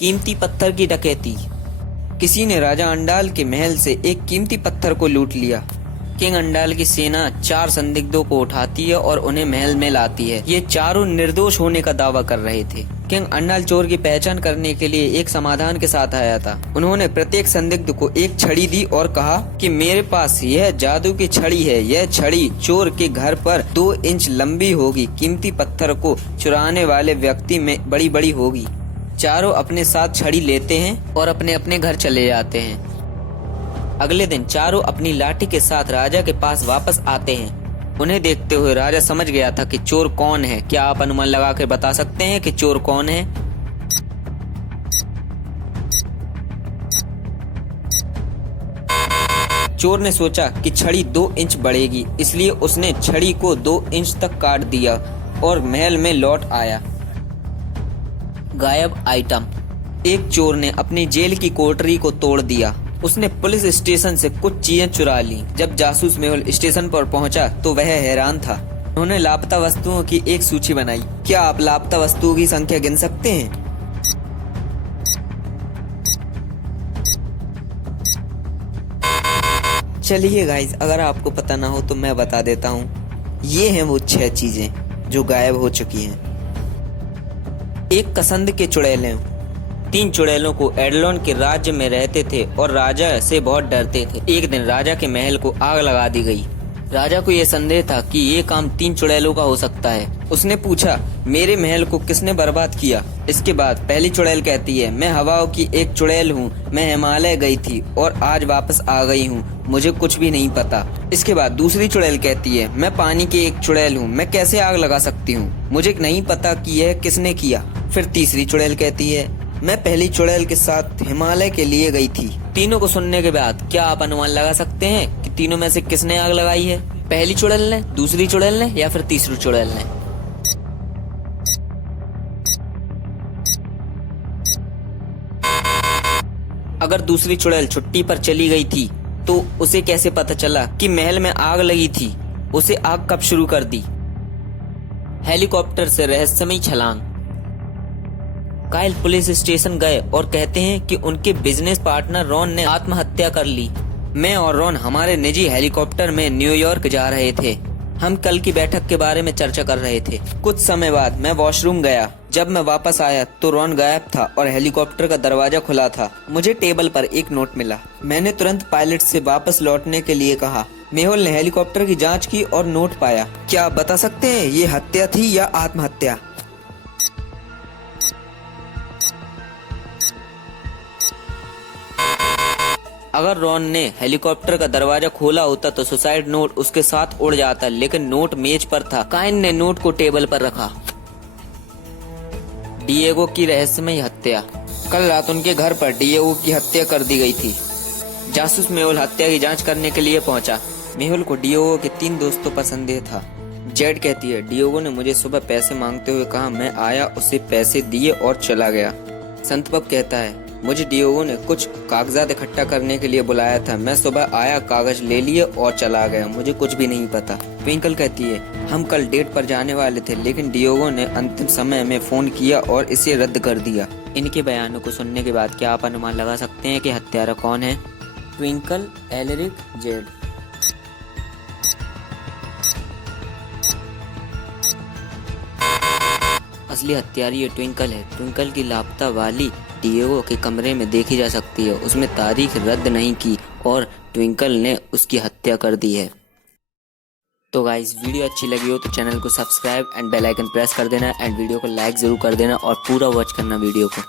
कीमती पत्थर की डकैती। किसी ने राजा अंडाल के महल से एक कीमती पत्थर को लूट लिया। किंग अंडाल की सेना 4 संदिग्धों को उठाती है और उन्हें महल में लाती है। ये चारों निर्दोष होने का दावा कर रहे थे। किंग अंडाल चोर की पहचान करने के लिए एक समाधान के साथ आया था। उन्होंने प्रत्येक संदिग्ध को एक छड़ी दी और कहा कि मेरे पास यह जादू की छड़ी है। यह छड़ी चोर के घर पर 2 इंच लंबी होगी। कीमती पत्थर को चुराने वाले व्यक्ति में बड़ी बड़ी होगी। चारों अपने साथ छड़ी लेते हैं और अपने अपने घर चले जाते हैं। अगले दिन चारों अपनी लाठी के साथ राजा के पास वापस आते हैं। उन्हें देखते हुए राजा समझ गया था कि चोर कौन है। क्या आप अनुमान लगा कर बता सकते हैं कि चोर कौन है? चोर ने सोचा कि छड़ी 2 इंच बढ़ेगी, इसलिए उसने छड़ी को 2 इंच तक काट दिया और महल में लौट आया। गायब आइटम। एक चोर ने अपनी जेल की कोठरी को तोड़ दिया। उसने पुलिस स्टेशन से कुछ चीजें चुरा ली। जब जासूस मेहुल स्टेशन पर पहुंचा तो वह हैरान था। उन्होंने लापता वस्तुओं की एक सूची बनाई। क्या आप लापता वस्तुओं की संख्या गिन सकते हैं? चलिए गाइस, अगर आपको पता ना हो तो मैं बता देता हूँ। ये हैं वो 6 चीजें जो गायब हो चुकी हैं। 1 कसंद के चुड़ैलें। 3 चुड़ैलों को एडलोन के राज्य में रहते थे और राजा से बहुत डरते थे। एक दिन राजा के महल को आग लगा दी गई। राजा को यह संदेह था कि ये काम 3 चुड़ैलों का हो सकता है। उसने पूछा, मेरे महल को किसने बर्बाद किया? इसके बाद पहली चुड़ैल कहती है, मैं हवाओं की एक चुड़ैल हूँ। मैं हिमालय गई थी और आज वापस आ गई हूँ। मुझे कुछ भी नहीं पता। इसके बाद दूसरी चुड़ैल कहती है, मैं पानी की एक चुड़ैल हूँ। मैं कैसे आग लगा सकती हूँ? मुझे नहीं पता कि यह किसने किया। फिर तीसरी चुड़ैल कहती है, मैं पहली चुड़ैल के साथ हिमालय के लिए गई थी। तीनों को सुनने के बाद क्या आप अनुमान लगा सकते हैं कि तीनों में से किसने आग लगाई है? पहली चुड़ैल ने, दूसरी चुड़ैल ने या फिर तीसरी चुड़ैल ने? अगर दूसरी चुड़ैल छुट्टी पर चली गई थी तो उसे कैसे पता चला कि महल में आग लगी थी? उसे आग कब शुरू कर दी? हेलीकॉप्टर से रहस्यमयी छलांग। काइल पुलिस स्टेशन गए और कहते हैं कि उनके बिजनेस पार्टनर रॉन ने आत्महत्या कर ली। मैं और रॉन हमारे निजी हेलीकॉप्टर में न्यूयॉर्क जा रहे थे। हम कल की बैठक के बारे में चर्चा कर रहे थे। कुछ समय बाद मैं वॉशरूम गया। जब मैं वापस आया तो रॉन गायब था और हेलीकॉप्टर का दरवाजा खुला था। मुझे टेबल पर एक नोट मिला। मैंने तुरंत पायलट से वापस लौटने के लिए कहा। मेहुल ने हेलीकॉप्टर की जाँच की और नोट पाया। क्या आप बता सकते हैं ये हत्या थी या आत्महत्या? अगर रॉन ने हेलीकॉप्टर का दरवाजा खोला होता तो सुसाइड नोट उसके साथ उड़ जाता, लेकिन नोट मेज पर था। काइन ने नोट को टेबल पर रखा। डिएगो की रहस्यमयी हत्या। कल रात उनके घर पर डिएगो की हत्या कर दी गई थी। जासूस मेहुल हत्या की जांच करने के लिए पहुंचा। मेहुल को डिएगो के 3 दोस्तों पर संदेह था। जेड कहती है, डिएगो ने मुझे सुबह पैसे मांगते हुए कहा। मैं आया, उसे पैसे दिए और चला गया। संतपप कहता है, मुझे डिएगो ने कुछ कागजात इकट्ठा करने के लिए बुलाया था। मैं सुबह आया, कागज ले लिए और चला गया। मुझे कुछ भी नहीं पता। ट्विंकल कहती है, हम कल डेट पर जाने वाले थे, लेकिन डिएगो ने अंतिम समय में फोन किया और इसे रद्द कर दिया। इनके बयानों को सुनने के बाद क्या आप अनुमान लगा सकते हैं कि हत्यारा कौन है? Twinkle, Alaric, Z. असली हत्यारी ये ट्विंकल है। ट्विंकल की लापता वाली डिएगो के कमरे में देखी जा सकती है। उसमें तारीख रद्द नहीं की और ट्विंकल ने उसकी हत्या कर दी है। तो गाइस, वीडियो अच्छी लगी हो तो चैनल को subscribe and bell icon press कर देना एंड वीडियो को लाइक जरूर कर देना और पूरा वॉच करना वीडियो को।